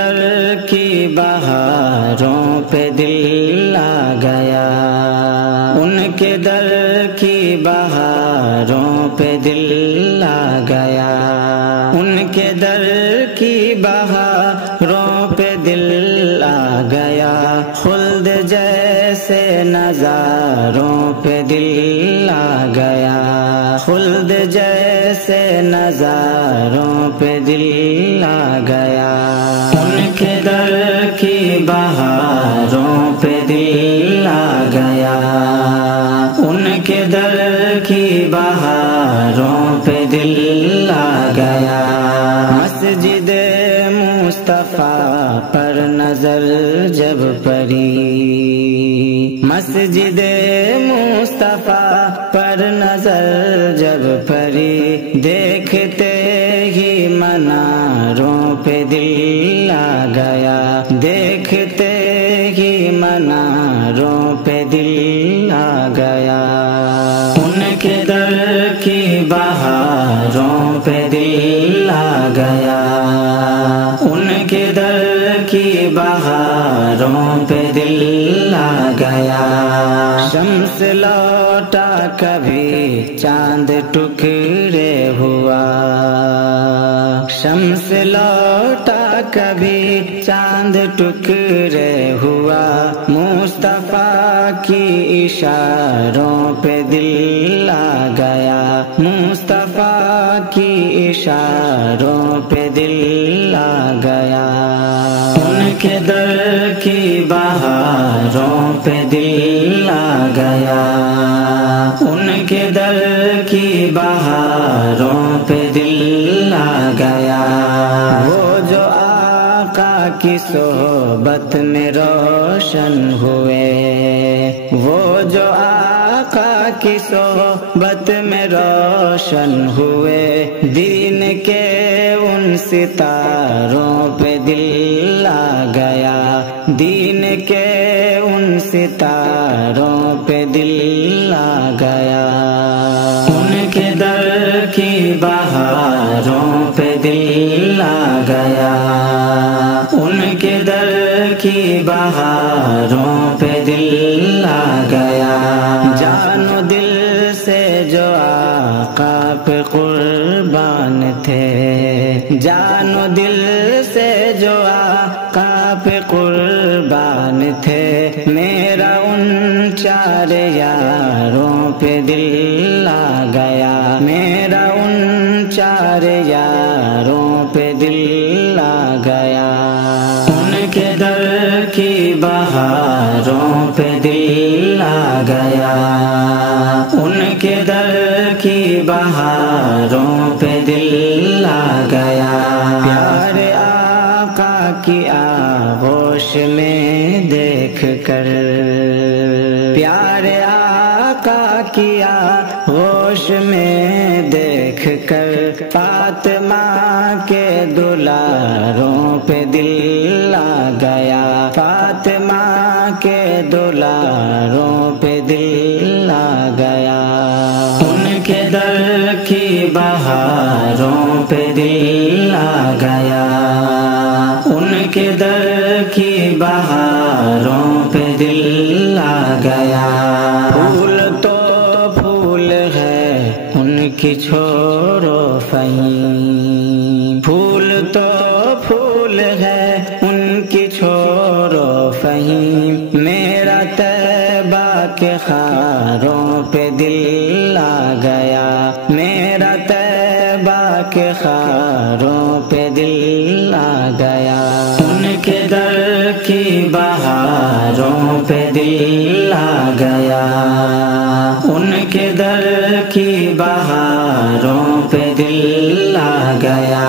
در کی بہاروں پہ دل آ گیا، ان کے در کی بہاروں پہ دل آ گیا، ان کے در کی بہاروں پہ دل آ گیا، خلد جیسے نظاروں پہ دل آ گیا، خلد جیسے نظاروں پہ دل آ گیا، ان کے در کی بہاروں پہ دل آ گیا، ان کے در کی بہاروں پہ دل آ گیا، مسجد مصطفیٰ پر نظر جب پڑی، مسجد مصطفیٰ پر نظر جب پڑی، دیکھتے ہی مناروں پہ دل آ گیا، دیکھتے ہی مناروں پہ دل آ گیا، ان کے در کی بہاروں پہ دل آ گیا، ان کے در کی بہاروں پہ دل آ گیا، شمس لوٹا کبھی چاند ٹکڑے ہوا، شمس لوٹا کبھی چاند ٹکڑے ہوا، مصطفیٰ کی اشاروں پہ دل آ گیا، مصطفیٰ کی اشاروں پہ دل آ گیا، ان کے در کی بہاروں پہ دل آ گیا، ان کے در کی بہاروں پہ دل آ گیا، وہ جو آقا کی صحبت میں روشن ہوئے، وہ جو آقا کی صحبت میں روشن ہوئے، دین کے ان ستاروں پہ دل آ گیا، دین کے ان ستاروں پہ دل آ گیا، ان کے در کی بہاروں پہ دل آ گیا، ان کے در کی بہاروں پہ دل آ گیا، جان و دل سے جو آقا پہ قربان تھے، جان و دل سے جو آقا پہ قربان تھے، میرا ان چار یاروں پہ دل آ گیا، میرا ان چار یاروں پہ دل آ گیا، ان کے در کی بہاروں پہ دل آ گیا، ان کے در کی بہاروں پہ دل آ گیا، پیارے آقا کی آغوش میں دیکھ کر، پیارے آقا کی آغوش میں دیکھ کر، فاطمہ کے دلاروں پہ دل آ گیا، فاطمہ کے دلاروں پہ دل آ گیا، ان کے در کی بہاروں پہ دل آ گیا، ان کے در کی بہاروں پہ دل آ گیا، پھول تو پھول ہے ان کی چھوڑو فہیم، پھول تو پھول ہے ان کی چھوڑو فہیم، میرا طیبہ کے خاروں پہ دل آ گیا، میرا طیبہ کے خاروں پہ دل آ گیا، ان کے در کی بہاروں پہ دل آ گیا، ان کے در کی بہاروں پہ دل آ گیا۔